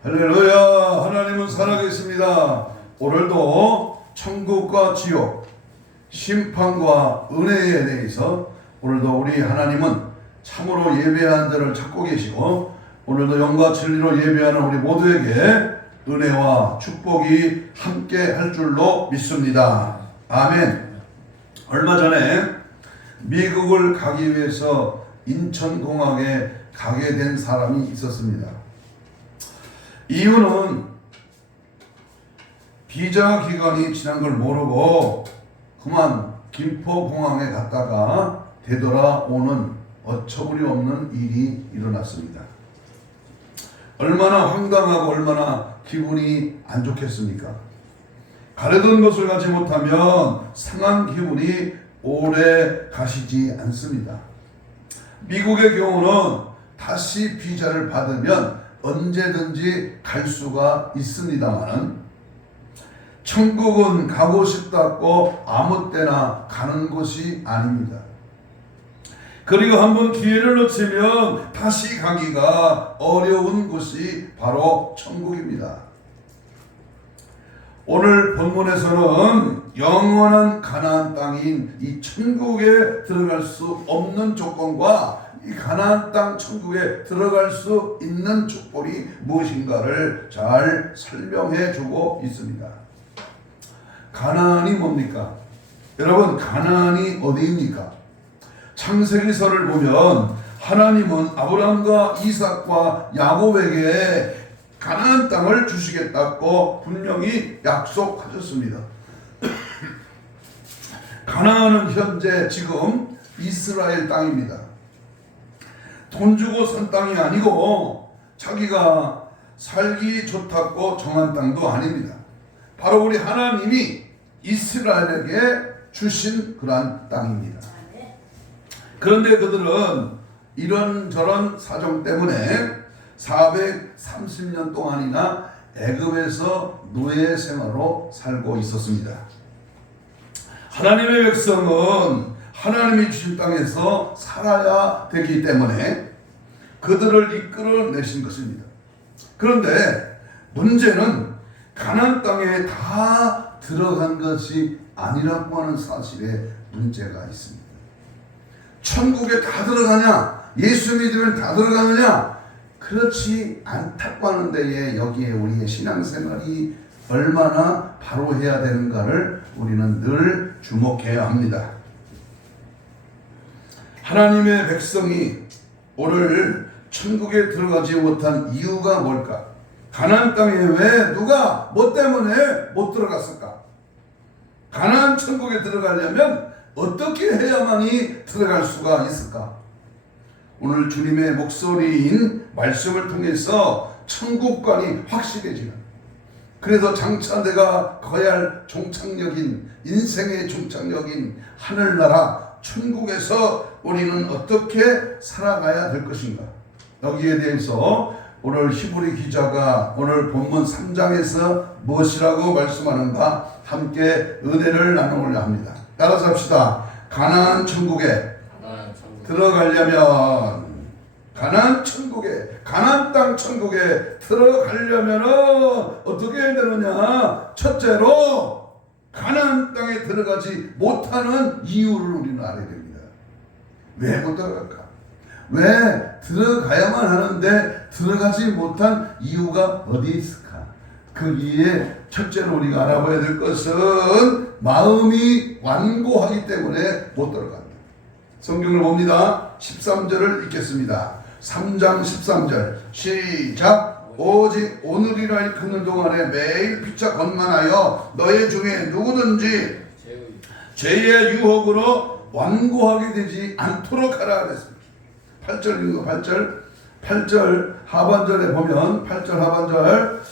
할렐루야. 하나님은 살아계십니다. 오늘도 천국과 지옥, 심판과 은혜에 대해서 오늘도 우리 하나님은 참으로 예배한 자를 찾고 계시고, 오늘도 영과 진리로 예배하는 우리 모두에게 은혜와 축복이 함께 할 줄로 믿습니다. 아멘. 얼마 전에 미국을 가기 위해서 인천공항에 가게 된 사람이 있었습니다. 이유는 비자 기간이 지난 걸 모르고 그만 김포공항에 갔다가 되돌아오는 어처구니 없는 일이 일어났습니다. 얼마나 황당하고 얼마나 기분이 안 좋겠습니까? 가려던 것을 가지 못하면 상한 기분이 오래 가시지 않습니다. 미국의 경우는 다시 비자를 받으면 언제든지 갈 수가 있습니다만, 천국은 가고 싶다고 아무 때나 가는 곳이 아닙니다. 그리고 한번 기회를 놓치면 다시 가기가 어려운 곳이 바로 천국입니다. 오늘 본문에서는 영원한 가나안 땅인 이 천국에 들어갈 수 없는 조건과 이 가나안 땅 천국에 들어갈 수 있는 조건이 무엇인가를 잘 설명해 주고 있습니다. 가나안이 뭡니까? 여러분, 가나안이 어디입니까? 창세기서를 보면 하나님은 아브라함과 이삭과 야곱에게 가나안 땅을 주시겠다고 분명히 약속하셨습니다. 가나안은 현재 지금 이스라엘 땅입니다. 돈 주고 산 땅이 아니고 자기가 살기 좋다고 정한 땅도 아닙니다. 바로 우리 하나님이 이스라엘에게 주신 그러한 땅입니다. 그런데 그들은 이런저런 사정 때문에 430년 동안이나 애굽에서 노예 생활로 살고 있었습니다. 하나님의 백성은 하나님이 주신 땅에서 살아야 되기 때문에 그들을 이끌어내신 것입니다. 그런데 문제는 가나안 땅에 다 들어간 것이 아니라고 하는 사실에 문제가 있습니다. 천국에 다 들어가냐? 예수 믿으면 다 들어가느냐? 그렇지 않다고 하는 데에 여기에 우리의 신앙생활이 얼마나 바로 해야 되는가를 우리는 늘 주목해야 합니다. 하나님의 백성이 오늘 천국에 들어가지 못한 이유가 뭘까? 가나안 땅에 왜 누가 뭐 때문에 못 들어갔을까? 가나안 천국에 들어가려면 어떻게 해야만이 들어갈 수가 있을까? 오늘 주님의 목소리인 말씀을 통해서 천국관이 확실해지는, 그래서 장차 내가 가야 할 종착역인, 인생의 종착역인 하늘나라 천국에서 우리는 어떻게 살아가야 될 것인가, 여기에 대해서 오늘 히브리 기자가 오늘 본문 3장에서 무엇이라고 말씀하는가 함께 은혜를 나누려 합니다. 따라서 합시다. 가나안 천국에 들어가려면, 가나안 천국에, 가나안 땅 천국에 들어가려면 어떻게 해야 되느냐? 첫째로 가나안 땅에 들어가지 못하는 이유를 우리는 알아야 됩니다. 왜 못 들어갈까? 왜 들어가야만 하는데 들어가지 못한 이유가 어디 있을까? 거기에 첫째로 우리가 알아봐야 될 것은 마음이 완고하기 때문에 못 들어간다. 성경을 봅니다. 13절을 읽겠습니다. 3장 13절 시작. 오직 오늘이라 일컫는 동안에 매일 피차 건만하여 너희 중에 누구든지 죄의 유혹으로 완고하게 되지 않도록 하라 그랬습니다. 8절 읽어. 8절 하반절에 보면 8절 하반절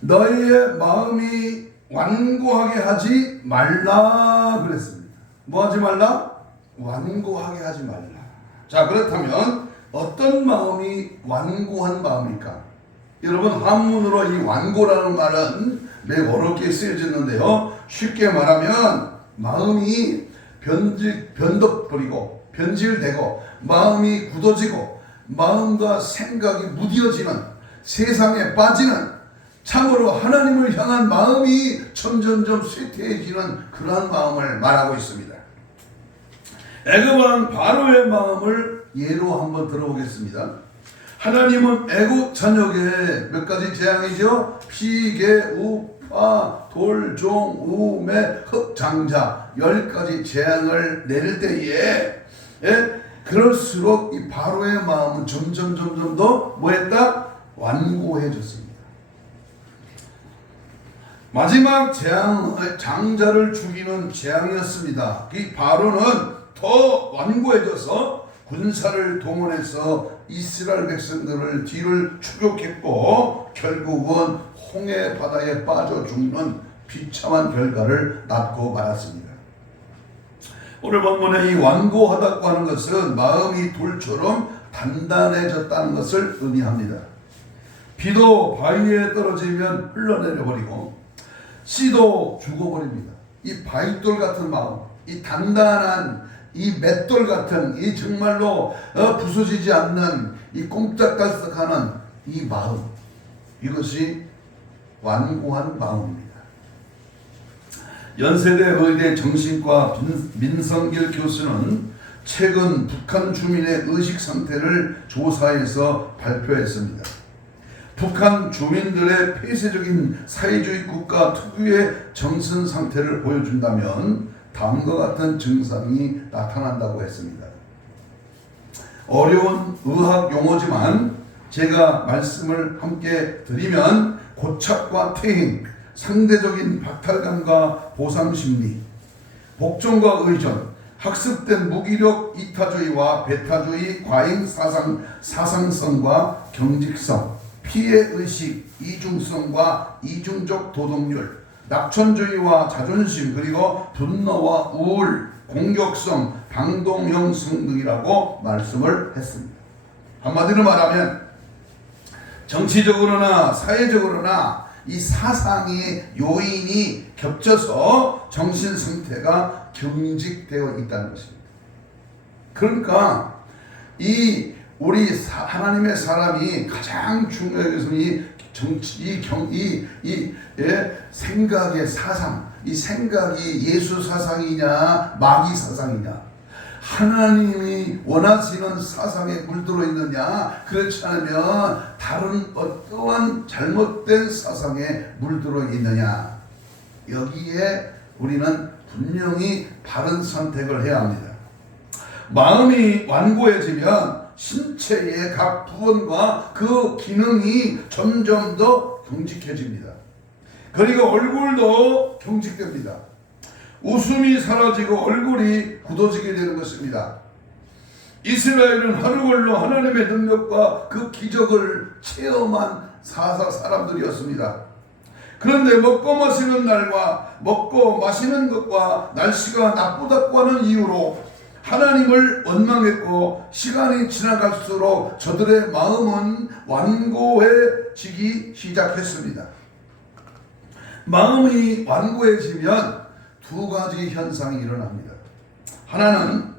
너희의 마음이 완고하게 하지 말라 그랬습니다. 뭐 하지 말라? 완고하게 하지 말라. 자, 그렇다면 어떤 마음이 완고한 마음일까? 여러분, 한문으로 이 완고라는 말은 매우 어렵게 쓰여졌는데요, 쉽게 말하면 마음이 변덕거리고 변질되고 마음이 굳어지고 마음과 생각이 무뎌지는 세상에 빠지는, 참으로 하나님을 향한 마음이 점점점 쇠퇴해지는 그러한 마음을 말하고 있습니다. 애굽왕 바로의 마음을 예로 한번 들어보겠습니다. 하나님은 애굽 전역에 몇 가지 재앙이죠? 피개, 우파, 돌종, 우매, 흑장자 10가지 재앙을 내릴 때에 그럴수록 이 바로의 마음은 점점 더 뭐했다? 완고해졌습니다. 마지막 재앙은 장자를 죽이는 재앙이었습니다. 이 바로는 더 완고해져서 군사를 동원해서 이스라엘 백성들을 뒤를 추격했고 결국은 홍해 바다에 빠져 죽는 비참한 결과를 낳고 말았습니다. 오늘 본문에 이 완고하다고 하는 것은 마음이 돌처럼 단단해졌다는 것을 의미합니다. 비도 바위에 떨어지면 흘러내려 버리고 씨도 죽어버립니다. 이 바위돌 같은 마음, 이 단단한 이 맷돌 같은 이 정말로 부서지지 않는 이 꼼짝달싹하는 이 마음, 이것이 완고한 마음입니다. 연세대 의대 정신과 민성길 교수는 최근 북한 주민의 의식 상태를 조사해서 발표했습니다. 북한 주민들의 폐쇄적인 사회주의 국가 특유의 정신 상태를 보여준다면 다음과 같은 증상이 나타난다고 했습니다. 어려운 의학 용어지만 제가 말씀을 함께 드리면 고착과 퇴행, 상대적인 박탈감과 보상심리, 복종과 의존, 학습된 무기력 이타주의와 배타주의, 과잉 사상성과 경직성, 피해의식, 이중성과 이중적 도덕률, 낙천주의와 자존심, 그리고 분노와 우울, 공격성, 방동형성 등이라고 말씀을 했습니다. 한마디로 말하면 정치적으로나 사회적으로나 이 사상의 요인이 겹쳐서 정신 상태가 경직되어 있다는 것입니다. 그러니까 이 우리 하나님의 사람이 가장 중요한 것은 생각의 사상, 이 생각이 예수 사상이냐 마귀 사상이냐, 하나님이 원하시는 사상에 물들어 있느냐, 그렇지 않으면 다른 어떠한 잘못된 사상에 물들어 있느냐, 여기에 우리는 분명히 바른 선택을 해야 합니다. 마음이 완고해지면 신체의 각 부분과 그 기능이 점점 더 경직해집니다. 그리고 얼굴도 경직됩니다. 웃음이 사라지고 얼굴이 굳어지게 되는 것입니다. 이스라엘은 하루걸로 하나님의 능력과 그 기적을 체험한 사람들이었습니다. 그런데 먹고 마시는 날과 먹고 마시는 것과 날씨가 나쁘다고 하는 이유로 하나님을 원망했고, 시간이 지나갈수록 저들의 마음은 완고해지기 시작했습니다. 마음이 완고해지면 두 가지 현상이 일어납니다. 하나는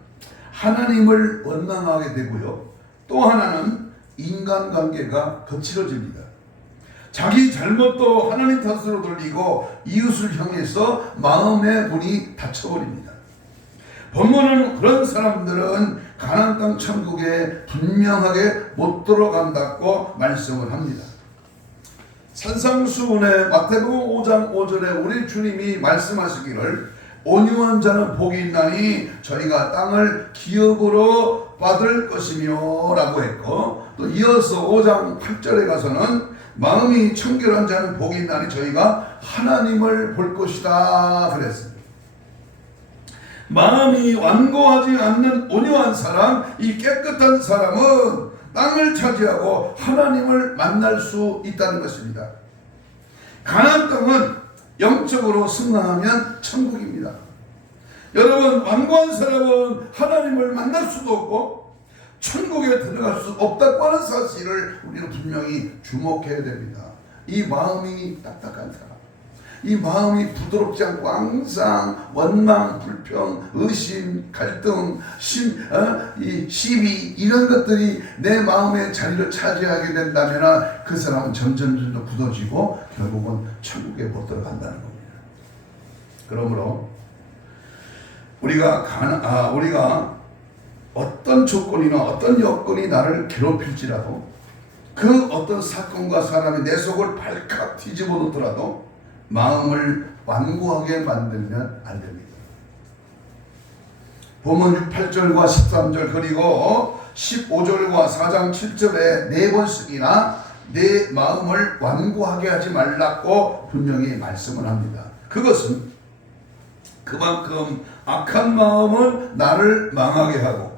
하나님을 원망하게 되고요, 또 하나는 인간관계가 거칠어집니다. 자기 잘못도 하나님 탓으로 돌리고 이웃을 향해서 마음의 문이 닫혀버립니다. 본문은 그런 사람들은 가나안 땅 천국에 분명하게 못 들어간다고 말씀을 합니다. 산상수훈의 마태복음 5장 5절에 우리 주님이 말씀하시기를 온유한 자는 복이 있나니 저희가 땅을 기업으로 받을 것이며 라고 했고, 또 이어서 5장 8절에 가서는 마음이 청결한 자는 복이 있나니 저희가 하나님을 볼 것이다 그랬습니다. 마음이 완고하지 않는 온유한 사람, 이 깨끗한 사람은 땅을 차지하고 하나님을 만날 수 있다는 것입니다. 가나안 땅은 영적으로 승리하면 천국입니다. 여러분, 완고한 사람은 하나님을 만날 수도 없고 천국에 들어갈 수 없다고 하는 사실을 우리는 분명히 주목해야 됩니다. 이 마음이 딱딱한 사람, 이 마음이 부드럽지 않고 항상 원망, 불평, 의심, 갈등, 이 시비 이런 것들이 내 마음의 자리를 차지하게 된다면 그 사람은 점점 굳어지고 결국은 천국에 못 들어간다는 겁니다. 그러므로 우리가 어떤 조건이나 어떤 여건이 나를 괴롭힐지라도 그 어떤 사건과 사람이 내 속을 발칵 뒤집어 놓더라도 마음을 완고하게 만들면 안 됩니다. 본문 8절과 13절 그리고 15절과 4장 7절에 4번씩이나 내 마음을 완고하게 하지 말라고 분명히 말씀을 합니다. 그것은 그만큼 악한 마음은 나를 망하게 하고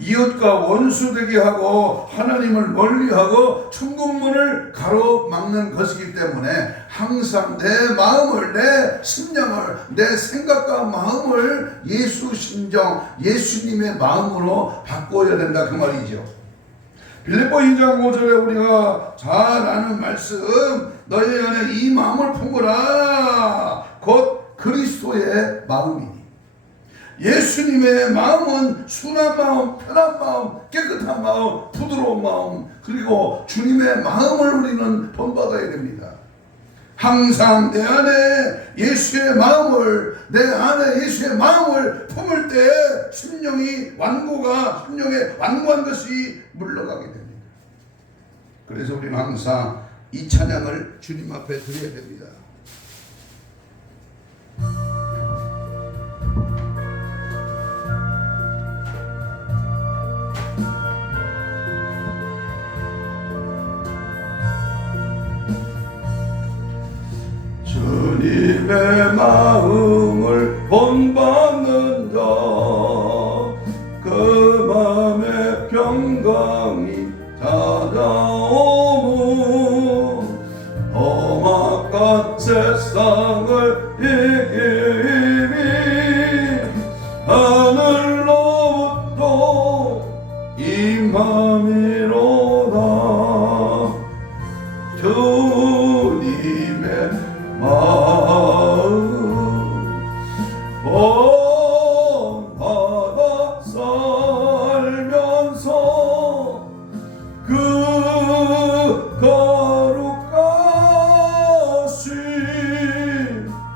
이웃과 원수되게 하고 하나님을 멀리하고 천국문을 가로막는 것이기 때문에 항상 내 마음을, 내 심령을, 내 생각과 마음을 예수 심정, 예수님의 마음으로 바꿔야 된다 그 말이죠. 빌립보 2장 5절에 우리가 잘 아는 말씀, 너희 안에 이 마음을 품으라 곧 그리스도의 마음이니. 예수님의 마음은 순한 마음, 편한 마음, 깨끗한 마음, 부드러운 마음, 그리고 주님의 마음을 우리는 본받아야 됩니다. 항상 내 안에 예수의 마음을 품을 때 심령에 완고한 것이 물러가게 됩니다. 그래서 우리는 항상 이 찬양을 주님 앞에 드려야 됩니다. 주님의 마음을 본받는 자 그 마음의 평강이 찾아오고 험악한 세상을 이기니 하늘로부터 임함이로다. 주님의 마음 본받아 살면서 그 거룩하신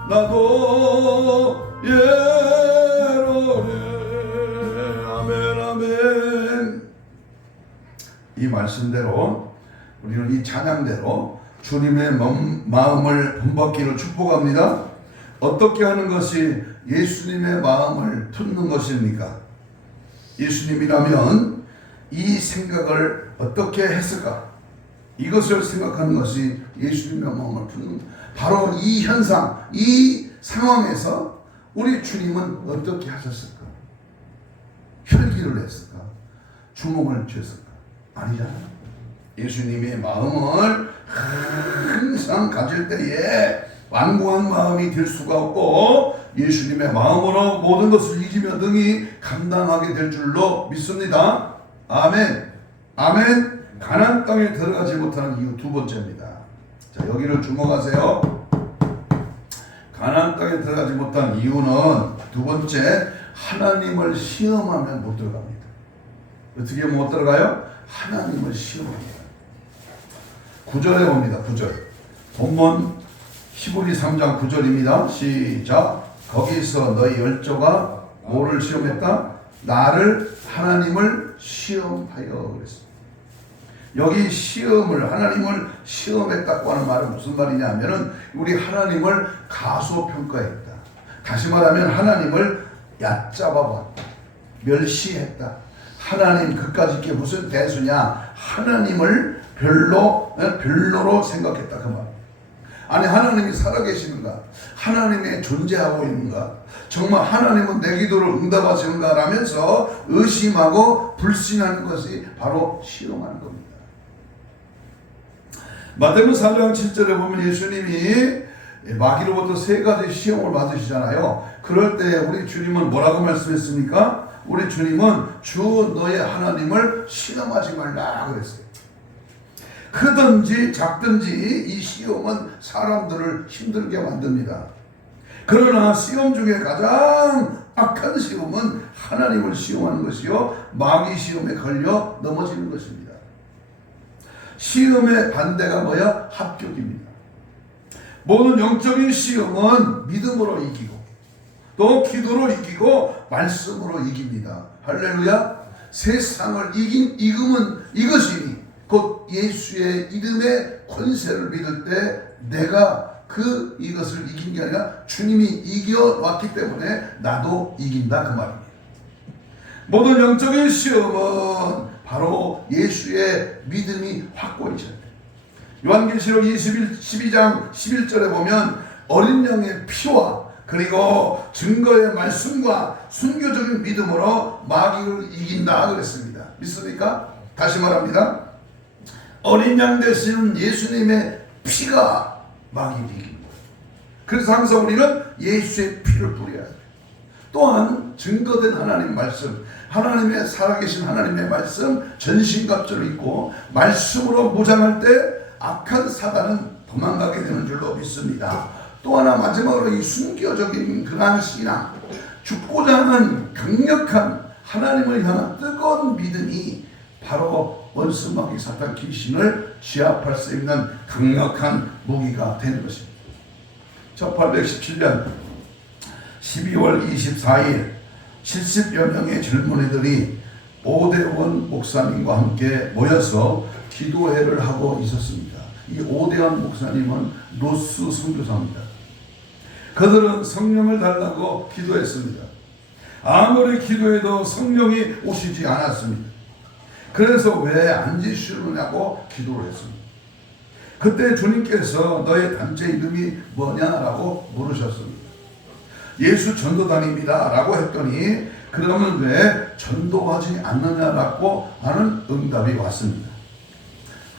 나도 예로래. 아멘 아멘. 이 말씀대로 우리는 이 찬양대로 주님의 마음을 본받기를 축복합니다. 어떻게 하는 것이 예수님의 마음을 품는 것입니까? 예수님이라면 이 생각을 어떻게 했을까? 이것을 생각하는 것이 예수님의 마음을 품는, 바로 이 현상, 이 상황에서 우리 주님은 어떻게 하셨을까? 혈기를 냈을까? 주먹을 쥐었을까? 아니잖아요. 예수님의 마음을 항상 가질 때에 완고한 마음이 될 수가 없고 예수님의 마음으로 모든 것을 이기며 능히 감당하게 될 줄로 믿습니다. 아멘. 아멘. 가나안 땅에 들어가지 못하는 이유 두 번째입니다. 자, 여기를 주목하세요. 가나안 땅에 들어가지 못한 이유는 두 번째, 하나님을 시험하면 못 들어갑니다. 어떻게 못 들어가요? 하나님을 시험합니다. 9절에 봅니다. 9절. 본문 히브리 3장 9절입니다. 시작. 거기서 너희 열조가 뭐를 시험했다? 나를, 하나님을 시험하여 그랬습니다. 여기 시험을, 하나님을 시험했다고 하는 말은 무슨 말이냐 하면은 우리 하나님을 가소평가했다. 다시 말하면 하나님을 얕잡아봤다. 멸시했다. 하나님 그까짓 게 무슨 대수냐? 하나님을 별로로 생각했다 그 말. 아니 하나님이 살아계시는가? 하나님이 존재하고 있는가? 정말 하나님은 내 기도를 응답하시는가? 라면서 의심하고 불신하는 것이 바로 시험하는 겁니다. 마태복음 4장 7절에 보면 예수님이 마귀로부터 세 가지 시험을 받으시잖아요. 그럴 때 우리 주님은 뭐라고 말씀했습니까? 우리 주님은 주 너의 하나님을 시험하지 말라 그랬어요. 크든지 작든지 이 시험은 사람들을 힘들게 만듭니다. 그러나 시험 중에 가장 악한 시험은 하나님을 시험하는 것이요, 마귀 시험에 걸려 넘어지는 것입니다. 시험의 반대가 뭐야? 합격입니다. 모든 영적인 시험은 믿음으로 이기고 또 기도로 이기고 말씀으로 이깁니다. 할렐루야. 세상을 이금은 이것이니 곧 예수의 이름의 권세를 믿을 때 내가 이것을 이긴 게 아니라 주님이 이겨왔기 때문에 나도 이긴다, 그 말입니다. 모든 영적인 시험은 바로 예수의 믿음이 확고히 있어야 돼요. 요한계시록 12장 11절에 보면 어린 양의 피와 그리고 증거의 말씀과 순교적인 믿음으로 마귀를 이긴다 그랬습니다. 믿습니까? 다시 말합니다. 어린 양 되시는 예수님의 피가 마귀를 이기는 거예요. 그래서 항상 우리는 예수의 피를 뿌려야 돼요. 또한 증거된 하나님 말씀, 하나님의 살아계신 하나님의 말씀 전신갑주를 입고 말씀으로 무장할 때 악한 사단은 도망가게 되는 줄로 믿습니다. 또 하나 마지막으로 이 순교적인 그러한 신앙, 죽고자 하는 강력한 하나님을 향한 뜨거운 믿음이 바로 원수 마귀 사탄 귀신을 제압할 수 있는 강력한 무기가 되는 것입니다. 1817년 12월 24일 70여 명의 젊은이들이 오대원 목사님과 함께 모여서 기도회를 하고 있었습니다. 이 오대원 목사님은 로스 선교사입니다. 그들은 성령을 달라고 기도했습니다. 아무리 기도해도 성령이 오시지 않았습니다. 그래서 왜 안 지시느냐고 기도를 했습니다. 그때 주님께서 너의 단체 이름이 뭐냐라고 물으셨습니다. 예수 전도단입니다 라고 했더니 그러면 왜 전도하지 않느냐라고 하는 응답이 왔습니다.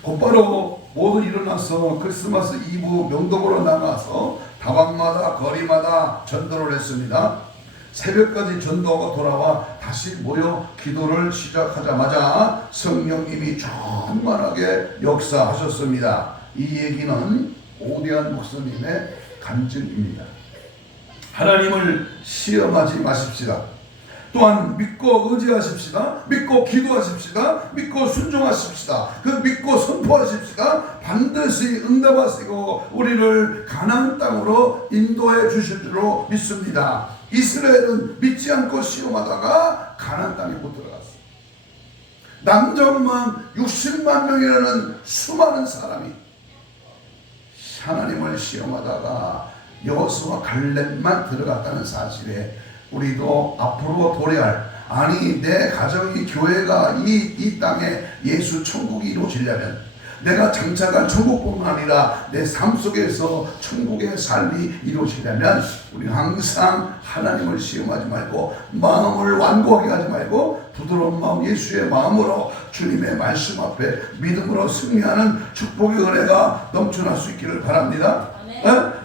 곧바로 모두 일어나서 크리스마스 이브 명동으로 나가서 다방마다 거리마다 전도를 했습니다. 새벽까지 전도하고 돌아와 다시 모여 기도를 시작하자마자 성령님이 충만하게 역사하셨습니다. 이 얘기는 오대한 목사님의 간증입니다. 하나님을 시험하지 마십시다. 또한 믿고 의지하십시다. 믿고 기도하십시다. 믿고 순종하십시다. 그 믿고 선포하십시다. 반드시 응답하시고 우리를 가나안 땅으로 인도해 주실 줄로 믿습니다. 이스라엘은 믿지 않고 시험하다가 가나안 땅에 못 들어갔어요. 남정만 60만 명이라는 수많은 사람이 하나님을 시험하다가 여호수아 갈렙만 들어갔다는 사실에 우리도 앞으로 도래할, 아니 내 가정이 교회가 이 땅에 예수 천국이 이루어지려면, 내가 장차갈 천국뿐만 아니라 내 삶 속에서 천국의 삶이 이루어지려면 우리 항상 하나님을 시험하지 말고 마음을 완고하게 하지 말고 부드러운 마음 예수의 마음으로 주님의 말씀 앞에 믿음으로 승리하는 축복의 은혜가 넘쳐날 수 있기를 바랍니다.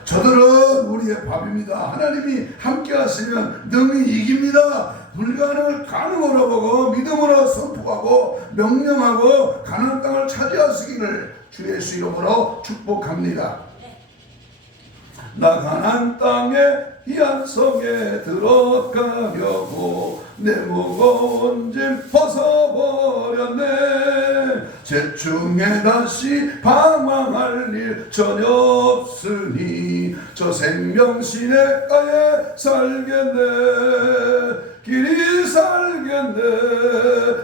저들은 우리의 밥입니다. 하나님이 함께 하시면 능히 이깁니다. 불가능을 가능으로 보고 믿음으로 선포하고 명령하고 가나안 땅을 차지하시기를 주 예수 이름으로 축복합니다. 나 가나안 땅에 희한 성에 들어가려고 내 무거운 짐 벗어버렸네. 재충에 다시 방황할 일 전혀 없으니 저 생명 시냇가에 살겠네. 길이 살겠네.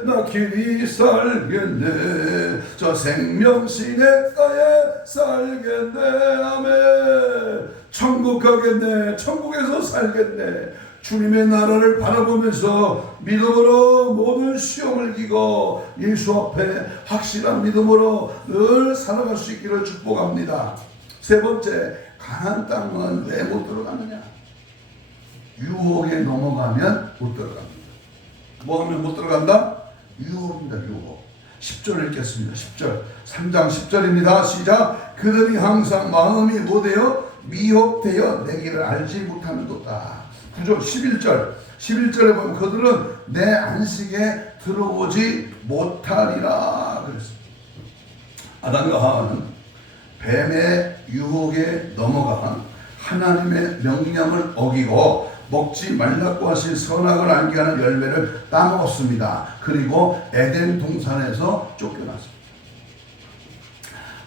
나 길이 살겠네. 저 생명 시냇가에 살겠네. 아멘. 천국 가겠네. 천국에서 살겠네. 주님의 나라를 바라보면서 믿음으로 모든 시험을 이기고 예수 앞에 확실한 믿음으로 늘 살아갈 수 있기를 축복합니다. 세 번째, 가나안 땅은 왜 못 들어가느냐? 유혹에 넘어가면 못 들어갑니다. 뭐 하면 못 들어간다? 유혹입니다. 유혹. 10절 읽겠습니다. 10절 3장 10절입니다. 시작. 그들이 항상 마음이 못해요 미혹되어 내 길을 알지 못하는도다. 9절 11절에 보면 그들은 내 안식에 들어오지 못하리라 그랬습니다. 아담과 하와는 뱀의 유혹에 넘어가 하나님의 명령을 어기고 먹지 말라고 하신 선악을 알게 하는 열매를 따먹었습니다. 그리고 에덴 동산에서 쫓겨났습니다.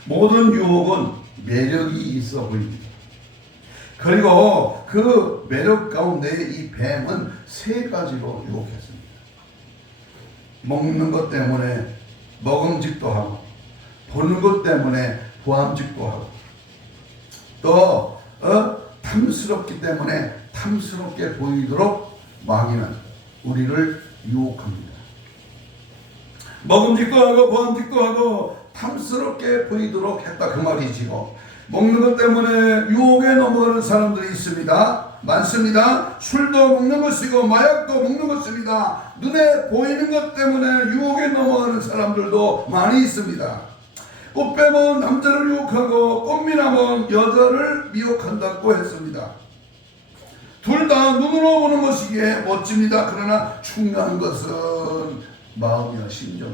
모든 유혹은 매력이 있어 보입니다. 그리고 그 매력 가운데 이 뱀은 세 가지로 유혹했습니다. 먹는 것 때문에 먹음직도 하고, 보는 것 때문에 보암직도 하고, 또 탐스럽기 때문에 탐스럽게 보이도록 마귀는 우리를 유혹합니다. 먹음직도 하고 보암직도 하고 탐스럽게 보이도록 했다 그 말이지요. 먹는 것 때문에 유혹에 넘어가는 사람들이 있습니다. 많습니다. 술도 먹는 것이고 마약도 먹는 것입니다. 눈에 보이는 것 때문에 유혹에 넘어가는 사람들도 많이 있습니다. 꽃뱀은 남자를 유혹하고 꽃미남은 여자를 미혹한다고 했습니다. 둘 다 눈으로 보는 것이기에 멋집니다. 그러나 중요한 것은 마음이야. 심정.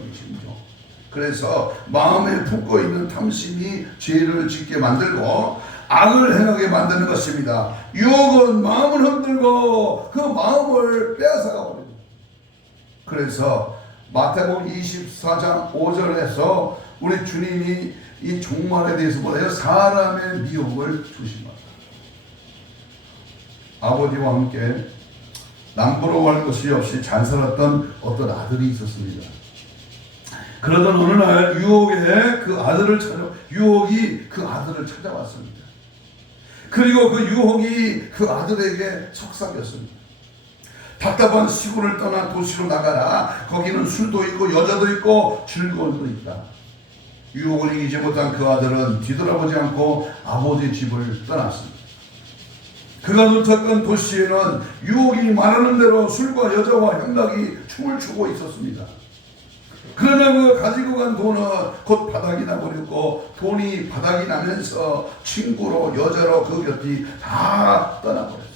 그래서 마음에 품고 있는 탐심이 죄를 짓게 만들고 악을 행하게 만드는 것입니다. 유혹은 마음을 흔들고 그 마음을 빼앗아가 버립니다. 그래서 마태복음 24장 5절에서 우리 주님이 이 종말에 대해서 뭐래요? 사람의 미혹을 조심하라. 아버지와 함께 남부로 갈 것이 없이 잘 살았던 어떤 아들이 있었습니다. 그러던 어느 날 유혹이 그 아들을 찾아왔습니다. 그리고 그 유혹이 그 아들에게 속삭였습니다. 답답한 시골을 떠나 도시로 나가라. 거기는 술도 있고 여자도 있고 즐거움도 있다. 유혹을 이기지 못한 그 아들은 뒤돌아보지 않고 아버지 집을 떠났습니다. 그가 도착한 도시에는 유혹이 말하는 대로 술과 여자와 향락이 춤을 추고 있었습니다. 그러나 그가 가지고 간 돈은 곧 바닥이 나버렸고, 돈이 바닥이 나면서 친구로 여자로 그 곁이 다 떠나버렸습니다.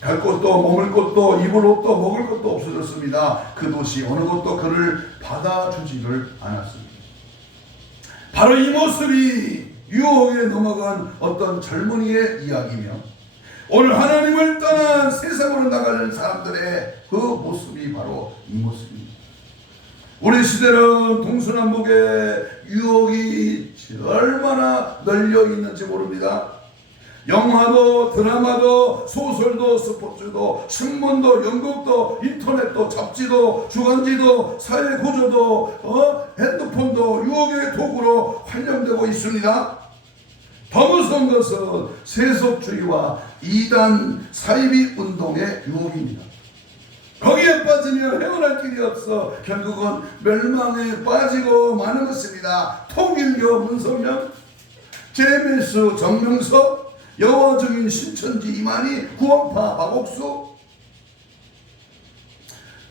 갈 곳도 머물 곳도 입을 옷도 먹을 것도 없어졌습니다. 그 도시 어느 곳도 그를 받아주지를 않았습니다. 바로 이 모습이 유혹에 넘어간 어떤 젊은이의 이야기며, 오늘 하나님을 떠난 세상으로 나가는 사람들의 그 모습이 바로 이 모습입니다. 우리 시대는 동서남북에 유혹이 얼마나 널려 있는지 모릅니다. 영화도 드라마도 소설도 스포츠도 신문도 연극도 인터넷도 잡지도 주간지도 사회구조도 핸드폰도 유혹의 도구로 활용되고 있습니다. 더 무서운 것은 세속주의와 이단 사이비 운동의 유혹입니다. 거기에 빠지면 헤어날 길이 없어 결국은 멸망에 빠지고 마는 것입니다. 통일교 문성명, 제메스 정명석, 여호와 증인 신천지 이만희, 구원파 박옥수,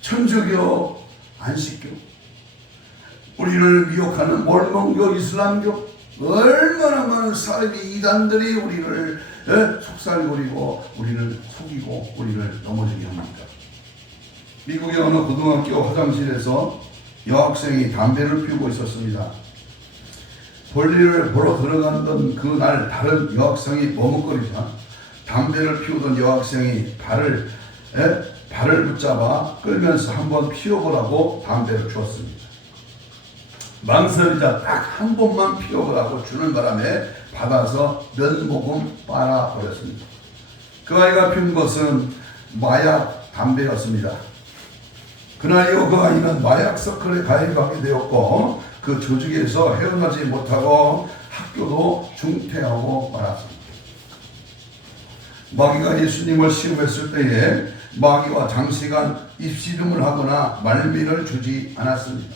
천주교 안식교, 우리를 미혹하는 몰몬교 이슬람교, 얼마나 많은 사이비 이단들이 우리를 속살거리고 우리를 속이고 우리를 넘어지게 합니다. 미국의 어느 고등학교 화장실에서 여학생이 담배를 피우고 있었습니다. 볼일을 보러 들어갔던 그날 다른 여학생이 머뭇거리자 담배를 피우던 여학생이 발을 붙잡아 끌면서 한번 피워보라고 담배를 주었습니다. 망설이자 딱 한 번만 피워보라고 주는 바람에 받아서 몇 모금 빨아버렸습니다. 그 아이가 피운 것은 마약 담배였습니다. 그날 이후 그 아이는 마약 서클에 가입하게 되었고 그 조직에서 헤어나지 못하고 학교도 중퇴하고 말았습니다. 마귀가 예수님을 시험했을 때에 마귀와 장시간 입씨름을 하거나 말미를 주지 않았습니다.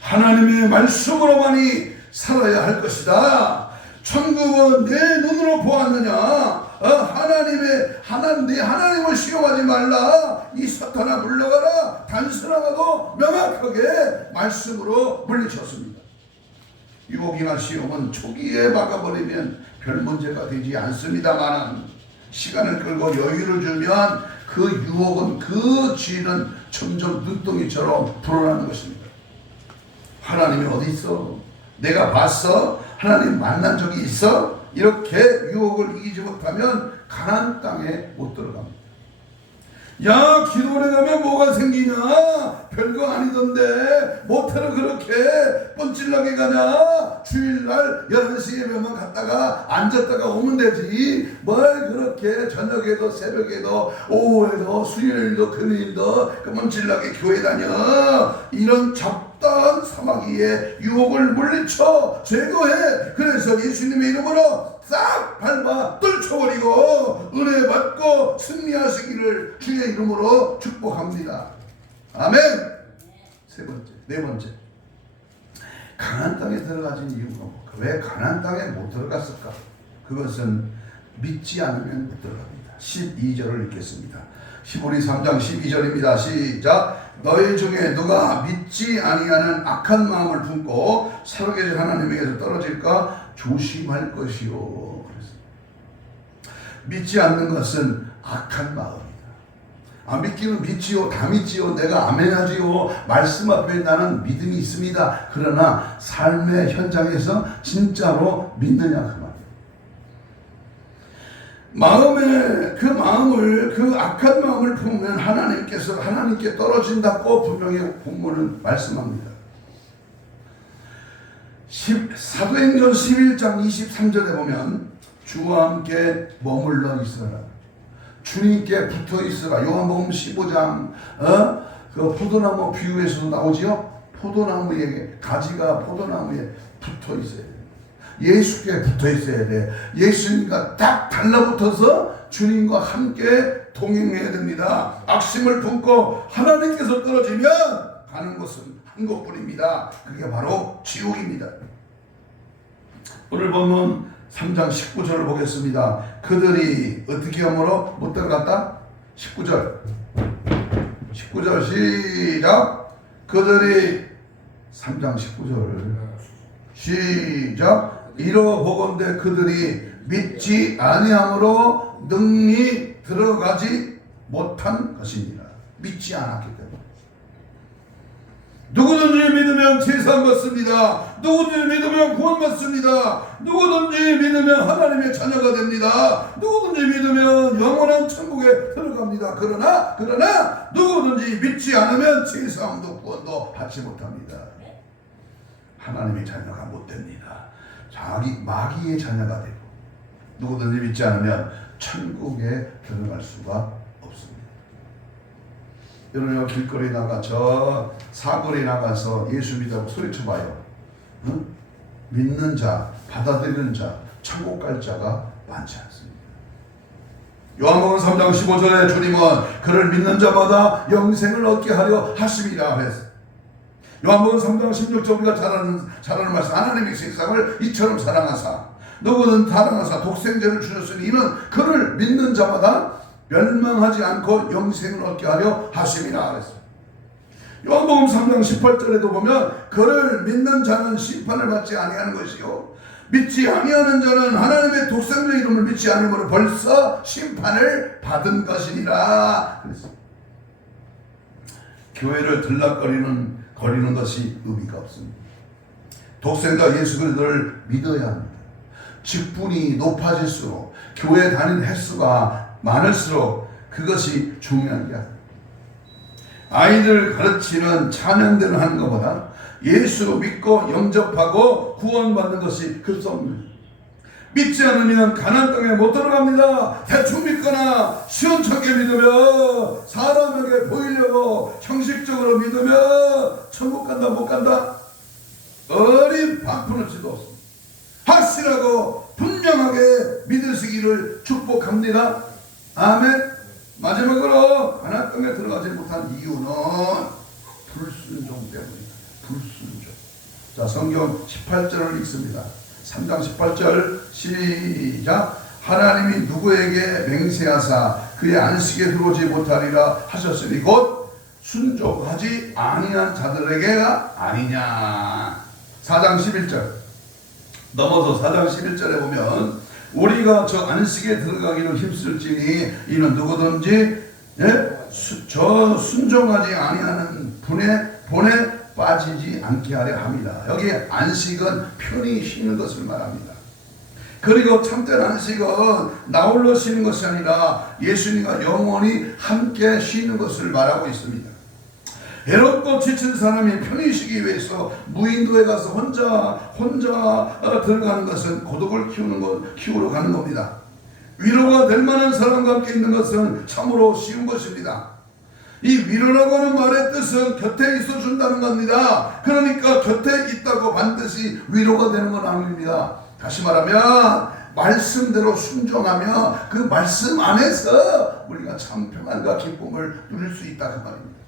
하나님의 말씀으로만이 살아야 할 것이다. 천국은 내 눈으로 보았느냐? 네 하나님을 시험하지 말라. 이 사탄아 물러가라. 단순하고 명확하게 말씀으로 물리쳤습니다. 유혹이나 시험은 초기에 막아버리면 별 문제가 되지 않습니다만 시간을 끌고 여유를 주면 그 유혹은 그 쥐는 점점 눈덩이처럼 불어나는 것입니다. 하나님이 어디 있어? 내가 봤어? 하나님 만난 적이 있어? 이렇게 유혹을 이기지 못하면 가나안 땅에 못 들어갑니다. 야, 기도원에 가면 뭐가 생기냐? 별거 아니던데 모텔을 그렇게 뻔질나게 가냐? 주일날 11시 예배만 갔다가 앉았다가 오면 되지 뭘 그렇게 저녁에도 새벽에도 오후에도 수요일도 금요일도 뻔질나게 교회 다녀. 이런 잡다한 사마귀의 유혹을 물리쳐 제거해. 그래서 예수님의 이름으로 싹 밟아 뚫쳐버리고 은혜 받고 승리하시기를 주의 이름으로 축복합니다. 아멘. 세 번째, 네 번째, 가나안 땅에 들어가진 이유가 뭘까? 왜 가나안 땅에 못 들어갔을까? 그것은 믿지 않으면 못 들어갑니다. 12절을 읽겠습니다. 히브리 3장 12절입니다. 시작. 너희 중에 누가 믿지 아니하는 악한 마음을 품고 살아계신 하나님에게서 떨어질까 조심할 것이요. 믿지 않는 것은 악한 마음이다. 믿기는 믿지요. 다 믿지요. 내가 아멘하지요. 말씀 앞에 나는 믿음이 있습니다. 그러나 삶의 현장에서 진짜로 믿느냐 그 말이에요. 그 악한 마음을 품으면 하나님께 떨어진다고 분명히 본문은 말씀합니다. 사도행전 11장 23절에 보면 주와 함께 머물러 있으라. 주님께 붙어 있으라. 요한복음 15장 그 포도나무 비유에서도 나오지요. 포도나무에 가지가 포도나무에 붙어 있어야 돼. 예수께 붙어 있어야 돼. 예수님과 딱 달라붙어서 주님과 함께 동행해야 됩니다. 악심을 품고 하나님께서 떨어지면 가는 곳은 한 곳뿐입니다. 그게 바로 지옥입니다. 오늘 본문 3장 19절을 보겠습니다. 그들이 어떻게 함으로 못 들어갔다? 19절 시작. 그들이 3장 19절 시작. 이러보건대 그들이 믿지 아니함으로 능히 들어가지 못한 것입니다. 믿지 않았기 때문에. 누구든지 믿으면 제사함 받습니다. 누구든지 믿으면 구원 받습니다. 누구든지 믿으면 하나님의 자녀가 됩니다. 누구든지 믿으면 영원한 천국에 들어갑니다. 그러나 누구든지 믿지 않으면 제사함도 구원도 받지 못합니다. 하나님의 자녀가 못 됩니다. 자기 마귀의 자녀가 되고 누구든지 믿지 않으면 천국에 들어갈 수가 없습니다. 여러분 길거리 나가 저 사거리 나가서 예수 믿다고 소리쳐봐요. 응? 믿는 자, 받아들이는 자, 천국 갈 자가 많지 않습니다. 요한복음 3장 15절에 주님은 그를 믿는 자마다 영생을 얻게 하려 하심이라 그랬어요. 요한복음 3장 16절 우리가 잘 아는 말씀. 하나님이 세상을 이처럼 사랑하사 누구는 사랑하사 독생자를 주셨으니 이는 그를 믿는 자마다 멸망하지 않고 영생을 얻게 하려 하심이라 그랬어요. 요한복음 3장 18절에도 보면 그를 믿는 자는 심판을 받지 아니하는 것이요 믿지 아니하는 자는 하나님의 독생자 이름을 믿지 않으므로 벌써 심판을 받은 것이니라 그랬어요. 교회를 들락거리는 것이 의미가 없습니다. 독생자 예수 그리스도를 믿어야 합니다. 직분이 높아질수록 교회 다니는 횟수가 많을수록 그것이 중요한 게 아닙니다. 아이들 가르치는 찬양대를 하는 것보다 예수 믿고 영접하고 구원받는 것이 급선무입니다. 믿지 않으면 가나안 땅에 못 들어갑니다. 대충 믿거나 시원찮게 믿으면 사람에게 보이려고 형식적으로 믿으면 천국 간다 못 간다? 어린 방편할지도 없습니다. 확실하고 분명하게 믿으시기를 축복합니다. 아멘. 마지막으로 가나안 땅에 들어가지 못한 이유는 불순종 때문입니다. 불순종. 자, 성경 18절을 읽습니다. 3장 18절 시작. 하나님이 누구에게 맹세하사 그의 안식에 들어오지 못하리라 하셨으니 곧 순종하지 아니한 자들에게가 아니냐. 4장 11절 넘어서 4장 11절에 보면 우리가 저 안식에 들어가기를 힘쓸지니 이는 누구든지 저 순종하지 아니하는 본에 빠지지 않게 하려 합니다. 여기 안식은 편히 쉬는 것을 말합니다. 그리고 참된 안식은 나홀로 쉬는 것이 아니라 예수님과 영원히 함께 쉬는 것을 말하고 있습니다. 외롭고 지친 사람이 편히 쉬기 위해서 무인도에 가서 혼자 들어가는 것은 고독을 키우러 가는 겁니다. 위로가 될 만한 사람과 함께 있는 것은 참으로 쉬운 것입니다. 이 위로라고 하는 말의 뜻은 곁에 있어 준다는 겁니다. 그러니까 곁에 있다고 반드시 위로가 되는 건 아닙니다. 다시 말하면 말씀대로 순종하며 그 말씀 안에서 우리가 참 평안과 기쁨을 누릴 수 있다 그 말입니다.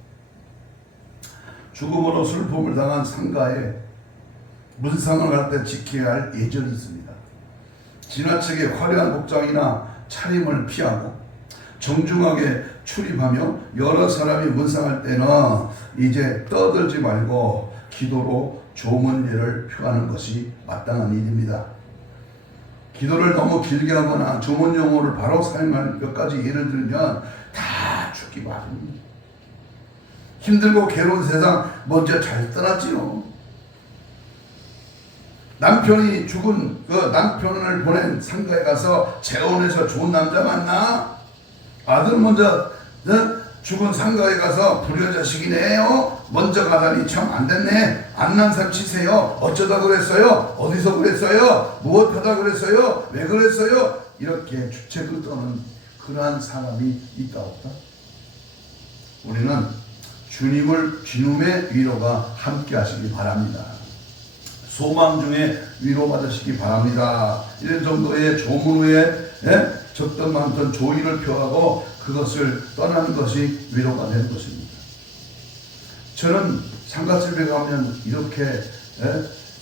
죽음으로 슬픔을 당한 상가에 문상을 할 때 지켜야 할 예절이 있습니다. 지나치게 화려한 복장이나 차림을 피하고 정중하게 출입하며 여러 사람이 문상할 때는 이제 떠들지 말고 기도로 조문예를 표하는 것이 마땅한 일입니다. 기도를 너무 길게 하거나 조문 용어를 바로 사용할 몇 가지 예를 들면 다 죽기 마련입니다. 힘들고 괴로운 세상 먼저 잘 떠났지요. 남편이 죽은 그 남편을 보낸 상가에 가서 재혼해서 좋은 남자 만나? 아들 먼저 죽은 상가에 가서 불효자식이네요. 먼저 가다니 참 안됐네. 안난삼 치세요. 어쩌다 그랬어요? 어디서 그랬어요? 무엇하다 그랬어요? 왜 그랬어요? 이렇게 주책을 떠는 그러한 사람이 있다 없다? 우리는 주님의 위로가 함께 하시기 바랍니다. 소망 중에 위로받으시기 바랍니다. 이런 정도의 조문 후에 적던 많던 조의를 표하고 그것을 떠나는 것이 위로가 되는 것입니다. 저는 상가집에 가면 이렇게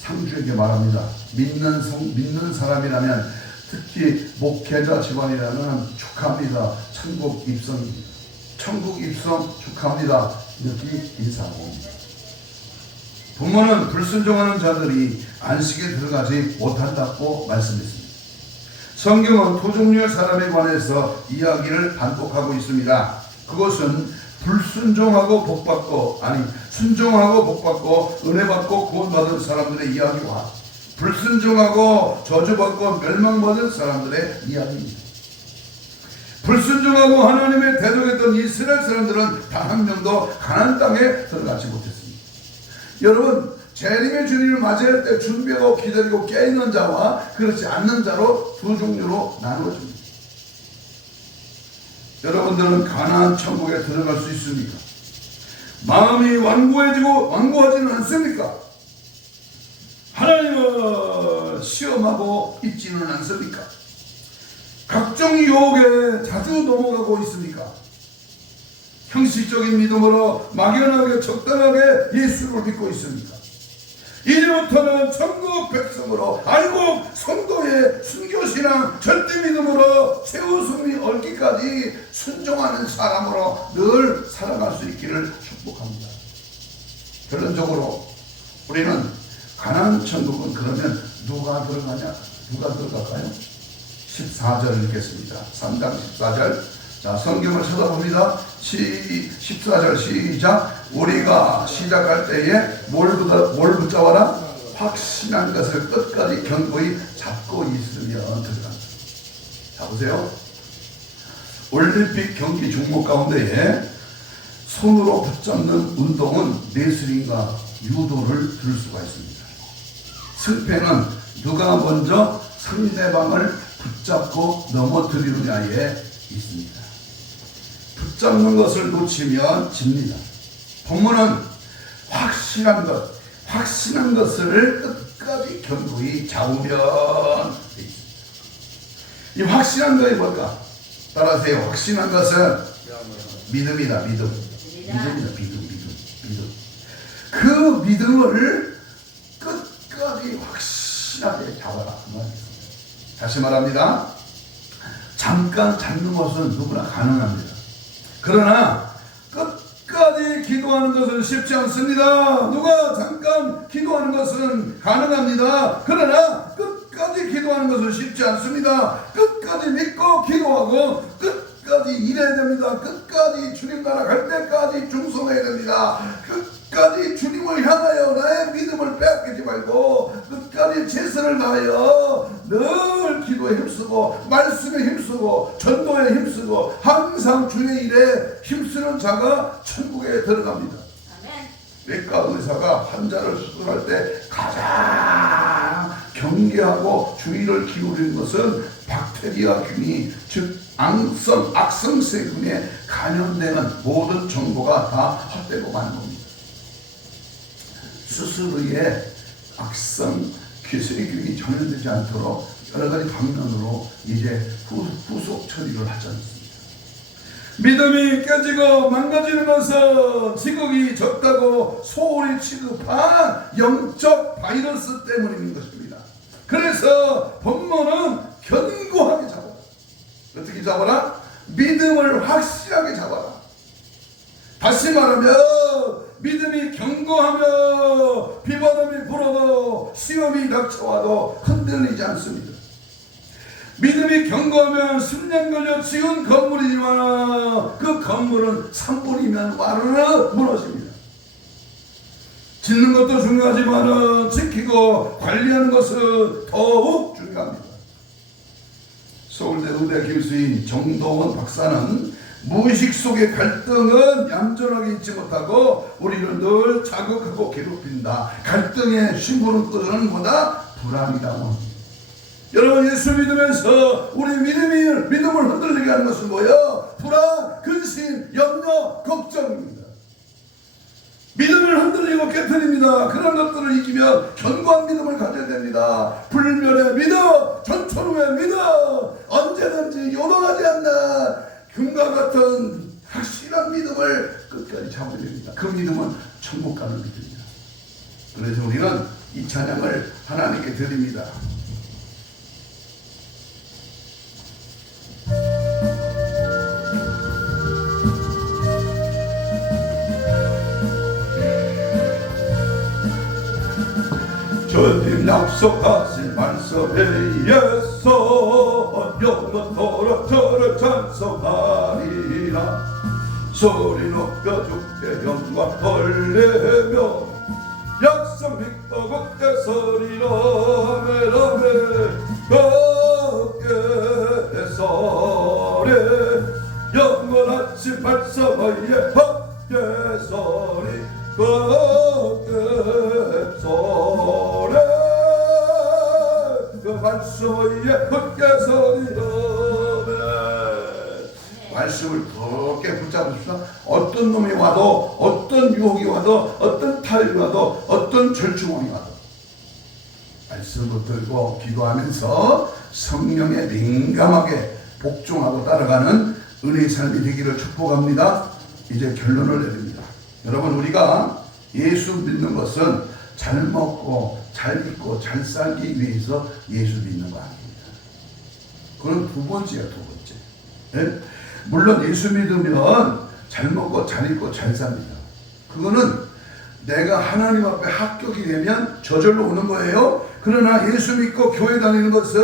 상주에게 말합니다. 믿는 사람이라면 특히 목회자 집안이라면 축하합니다. 천국 입성입니다. 천국 입성 축하합니다. 이렇게 인사하고 부모는 불순종하는 자들이 안식에 들어가지 못한다고 말씀했습니다. 성경은 두 종류의 사람에 관해서 이야기를 반복하고 있습니다. 그것은 불순종하고 복받고 순종하고 복받고 은혜받고 구원받은 사람들의 이야기와 불순종하고 저주받고 멸망받은 사람들의 이야기입니다. 불순종하고 하나님의 대적했던 이스라엘 사람들은 단 한 명도 가나안 땅에 들어가지 못했습니다. 여러분, 재림의 주님을 맞이할 때 준비하고 기다리고 깨있는 자와 그렇지 않는 자로 두 종류로 나누어집니다. 여러분들은 가나안 천국에 들어갈 수 있습니까? 마음이 완고하지는 않습니까? 하나님을 시험하고 있지는 않습니까? 각종 유혹에 자주 넘어가고 있습니까? 형식적인 믿음으로 막연하게 적당하게 예수를 믿고 있습니까? 이제부터는 천국 백성으로 알고 성도의 순교신앙 절대 믿음으로 최우승이 얻기까지 순종하는 사람으로 늘 살아갈 수 있기를 축복합니다. 결론적으로 우리는 가나안 천국은 그러면 누가 들어갈까요? 14절 읽겠습니다. 3장 14절. 자, 성경을 쳐다봅니다. 14절 시작. 우리가 시작할 때에 뭘 붙잡아라? 확신한 것을 끝까지 견고히 잡고 있으면 들어간다. 자, 보세요. 올림픽 경기 종목 가운데에 손으로 붙잡는 운동은 레슬링과 유도를 들을 수가 있습니다. 승패는 누가 먼저 상대방을 붙잡고 넘어뜨리느냐에 있습니다. 붙잡는 것을 놓치면 집니다. 본문은 확신한 것을 끝까지 견고히 잡으면 있습니다. 이 확신한 것이 뭘까? 따라하세요. 확신한 것은 믿음이다. 믿음. 그 믿음을 끝까지 확실하게 잡아라. 다시 말합니다. 잠깐 잡는 것은 누구나 가능합니다. 그러나 끝까지 기도하는 것은 쉽지 않습니다. 누가 잠깐 기도하는 것은 가능합니다. 그러나 끝까지 기도하는 것은 쉽지 않습니다. 끝까지 믿고 기도하고 끝까지 일해야 됩니다. 끝까지 주님 나라 갈 때까지 충성해야 됩니다. 끝까지 주님을 향하여 나의 믿음을 빼앗기지 말고 끝까지 최선을 다하여 늘 기도에 힘쓰고 말씀에 힘쓰고 전도에 힘쓰고 항상 주의 일에 힘쓰는 자가 천국에 들어갑니다. 외과 의사가 환자를 수술할 때 가장 경계하고 주의를 기울이는 것은 박테리아균이, 즉 악성세균에 감염되는 모든 정보가 다 헛되고 마는 겁니다. 수술 후에 악성세균이 전염되지 않도록 여러 가지 방면으로 이제 후속 처리를 하지 않습니다. 믿음이 깨지고 망가지는 것은 지극히 적다고 소홀히 취급한 영적 바이러스 때문인 것입니다. 그래서 본문은 견고하게 잡아라. 어떻게 잡아라? 믿음을 확실하게 잡아라. 다시 말하면 믿음이 견고하며 비바람이 불어도 시험이 닥쳐와도 흔들리지 않습니다. 믿음이 견고하면 10년 걸려 지은 건물이지만 그 건물은 3분이면 와르르 무너집니다. 짓는 것도 중요하지만 지키고 관리하는 것은 더욱 중요합니다. 서울대 의대 교수인 정동원 박사는 무의식 속의 갈등은 얌전하게 있지 못하고 우리를 늘 자극하고 괴롭힌다. 갈등의 신부는 끄는 뭐다? 불안이라고 합니다. 여러분, 예수 믿으면서 우리 믿음을 흔들리게 하는 것은 뭐예요? 불안, 근심, 염려, 걱정입니다. 믿음을 흔들리고 깨뜨립니다. 그런 것들을 이기면 견고한 믿음을 가져야 됩니다. 불멸의 믿음, 전초로의 믿음, 언제든지 요동하지 않는 금과 같은 확실한 믿음을 끝까지 잡아야 됩니다. 그 믿음은 천국 가는 믿음입니다. 그래서 우리는 이 찬양을 하나님께 드립니다. 주님 약속하신 말씀에 의해서 영원토록 저를 찬송하리라. 소리 높여 주께 영광 돌리며 약속 믿고 굳게 서리라. 아멘 굳게 서리 영원하신 말씀에 굳게 서리 굳게 서리 그 말씀에 굳게 서리라. 말씀을 그렇게 붙잡읍시다. 어떤 놈이 와도, 어떤 유혹이 와도, 어떤 타협이 와도, 어떤 절충원이 와도 말씀을 붙들고 기도하면서 성령에 민감하게 복종하고 따라가는 은혜의 삶이 되기를 축복합니다. 이제 결론을 내립니다. 여러분, 우리가 예수 믿는 것은 잘 먹고 잘 입고 잘 살기 위해서 예수 믿는 거 아닙니다. 그건 두 번째야, 두 번째. 네? 물론 예수 믿으면 잘 먹고 잘 입고 잘 삽니다. 그거는 내가 하나님 앞에 합격이 되면 저절로 오는 거예요. 그러나 예수 믿고 교회 다니는 것은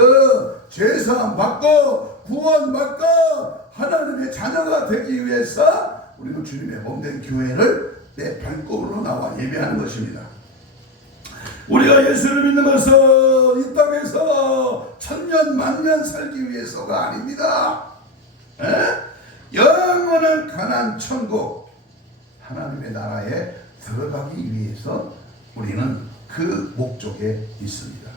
죄사함 받고 구원 받고 하나님의 자녀가 되기 위해서 우리는 주님의 몸된 교회를 내 발걸음으로 나와 예배하는 것입니다. 우리가 예수를 믿는 것은 이 땅에서 천년 만년 살기 위해서가 아닙니다. 영원한 가나안 천국 하나님의 나라에 들어가기 위해서 우리는 그 목적에 있습니다.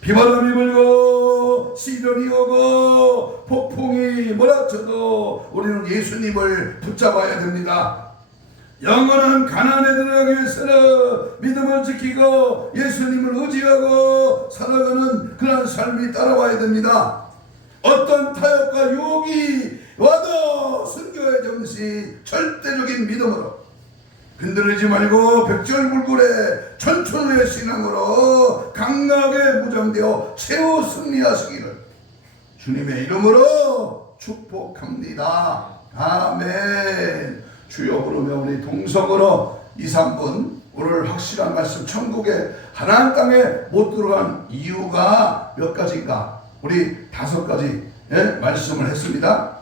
비바람이 불고 시련이 오고 폭풍이 몰아쳐도 우리는 예수님을 붙잡아야 됩니다. 영원한 가나안에 들어가기 위해서는 믿음을 지키고 예수님을 의지하고 살아가는 그런 삶이 따라와야 됩니다. 어떤 타협과 유혹이 와도 순교의 정신, 절대적인 믿음으로 흔들리지 말고 백절불굴의 천천의 신앙으로 강하게 무장되어 최후 승리하시기를 주님의 이름으로 축복합니다. 아멘. 주여, 그러면 우리 동성으로 2, 3분 오늘 확실한 말씀, 천국에 하나님 땅에 못 들어간 이유가 몇 가지인가? 우리 5가지 말씀을 했습니다.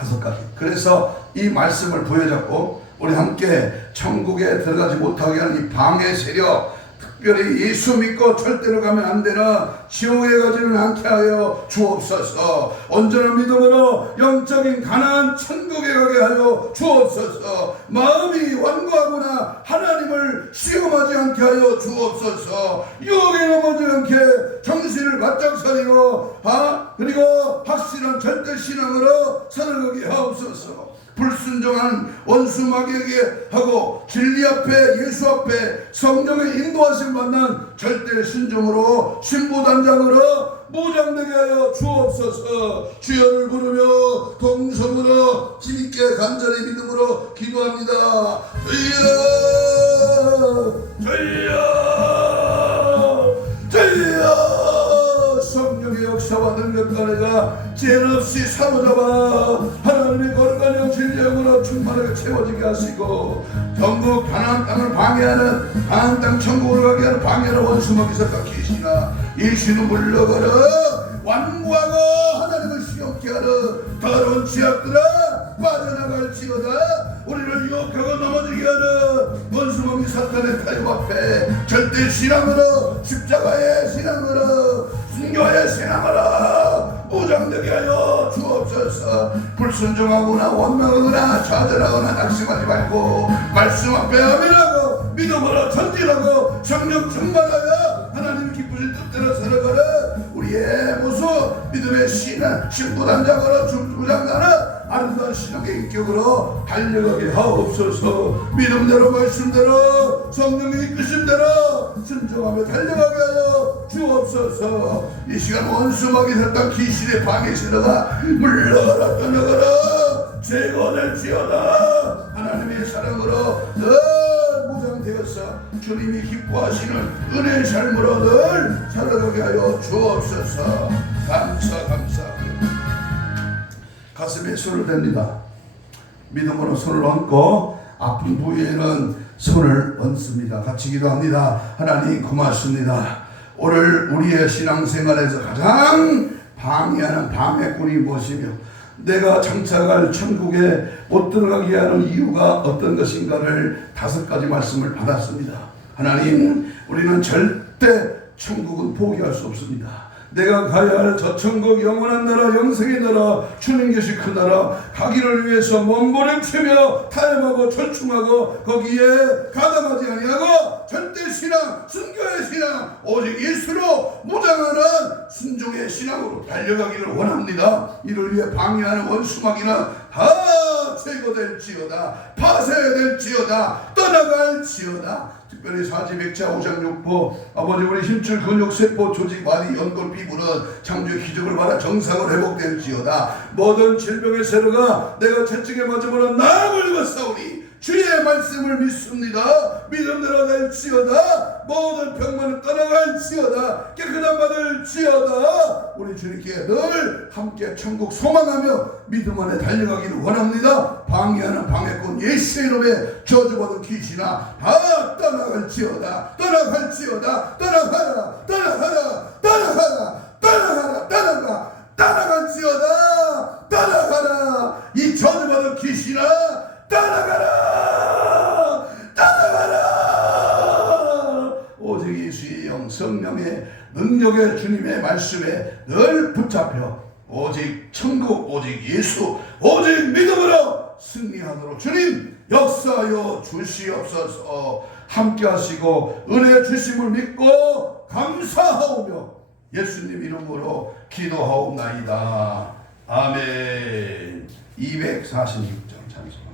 5가지. 그래서 이 말씀을 부여잡고 우리 함께 천국에 들어가지 못하게 하는 이 방해 세력, 특별히 예수 믿고 절대로 가면 안 되는 지옥에 가지는 않게 하여 주옵소서. 온전한 믿음으로 영적인 가나안 천국에 가게 하여 주옵소서. 마음이 완고하거나 하나님을 시험하지 않게 하여 주옵소서. 유혹에 넘어지 않게 정신을 바짝 차리고 그리고 확실한 절대 신앙으로 살아가게 하옵소서. 불순종한 원수 마귀에게 하고 진리 앞에 예수 앞에 성령의 인도하심 받는 절대 순종으로 신부단장으로 무장되게 하여 주옵소서. 주여를 부르며 동성으로 힘있게 간절히 믿음으로 기도합니다. 주여 주여 주여. 성령의 역사와 능력과 내가 죄없이 사로잡아 하나님의 거룩한 영신 영으로 충만하게 채워지게 하시고 전국 가나안 땅을 방해하는 가나안 땅 천국으로 가게 하는 방해하는 원수 마귀들과 귀신아 예수는 물러가라. 완고하고 하나님을 시험케 하는 더러운 죄악들아 빠져나갈지어다. 우리를 유혹하고 넘어지게 하는 원수 마귀 사탄의 타협 앞에 절대 신앙으로 십자가의 신앙으로 순교의 신앙으로 무장되게 하여 주옵소서. 불순종하거나 원망하거나 좌절하거나 낙심하지 말고 말씀 앞에 아멘하고 믿음으로 전진하고 성령 충만하여 하나님 기쁘신 뜻대로 살아가라. 우리의 모습 믿음의 신앙 신부단장으로 주장하는 아름다운 신앙의 인격으로 달려가게 하옵소서. 믿음대로 말씀대로 성령의 이끄심대로 순종하며 달려가게 하여 주옵소서. 이 시간 원수 마귀 살던 귀신의 방해 신호가 물러가라 떠나가라 제거될지어다. 하나님의 사랑으로 늘 무장되어서 주님이 기뻐하시는 은혜의 삶으로 늘 살아가게 하여 주옵소서. 감사 가슴에 손을 댑니다. 믿음으로 손을 얹고 아픈 부위에는 손을 얹습니다. 같이 기도합니다. 하나님 고맙습니다. 오늘 우리의 신앙생활에서 가장 방해하는 방해꾼이 무엇이며 내가 장차갈 천국에 못 들어가게 하는 이유가 어떤 것인가를 5가지 말씀을 받았습니다. 하나님, 우리는 절대 천국은 포기할 수 없습니다. 내가 가야 할 저 천국 영원한 나라 영생의 나라 주님 계시 그 나라 가기를 위해서 몸부림치며 타협하고 절충하고 거기에 가담하지 아니하고 절대 신앙 순교의 신앙 오직 예수로 무장하는 순종의 신앙으로 달려가기를 원합니다. 이를 위해 방해하는 원수마귀는 다 제거될지어다 파쇄될지어다 떠나갈지어다. 특별히 사지백자 5장 6보 아버지 우리 힘줄 근육 세포 조직 마디 연골 피부는 창조의 기적을 받아 정상으로 회복될지어다. 모든 질병의 세로가 내가 채찍에 맞음으로 나음을 입었사오니 주의 말씀을 믿습니다. 믿음대로 될지어다. 모든 병만은 떠나갈지어다. 깨끗한 받을지어다. 우리 주님께 늘 함께 천국 소망하며 믿음 안에 달려가기를 원합니다. 방해하는 방해꾼 예수의 이름에 저주받은 귀신아 다 떠나갈지어다. 떠나갈지어다. 떠나가라. 떠나가라. 떠나가라. 떠나가라. 떠나가. 떠나갈지어다. 떠나가라. 이 저주받은 귀신아 떠나가라. 떠나가라. 오직 예수의 영 성령의 능력의 주님의 말씀에 늘 붙잡혀 오직 천국 오직 예수 오직 믿음으로 승리하도록 주님 역사하여 주시옵소서. 함께 하시고 은혜 주심을 믿고 감사하오며 예수님 이름으로 기도하옵나이다. 아멘. 246장 찬송.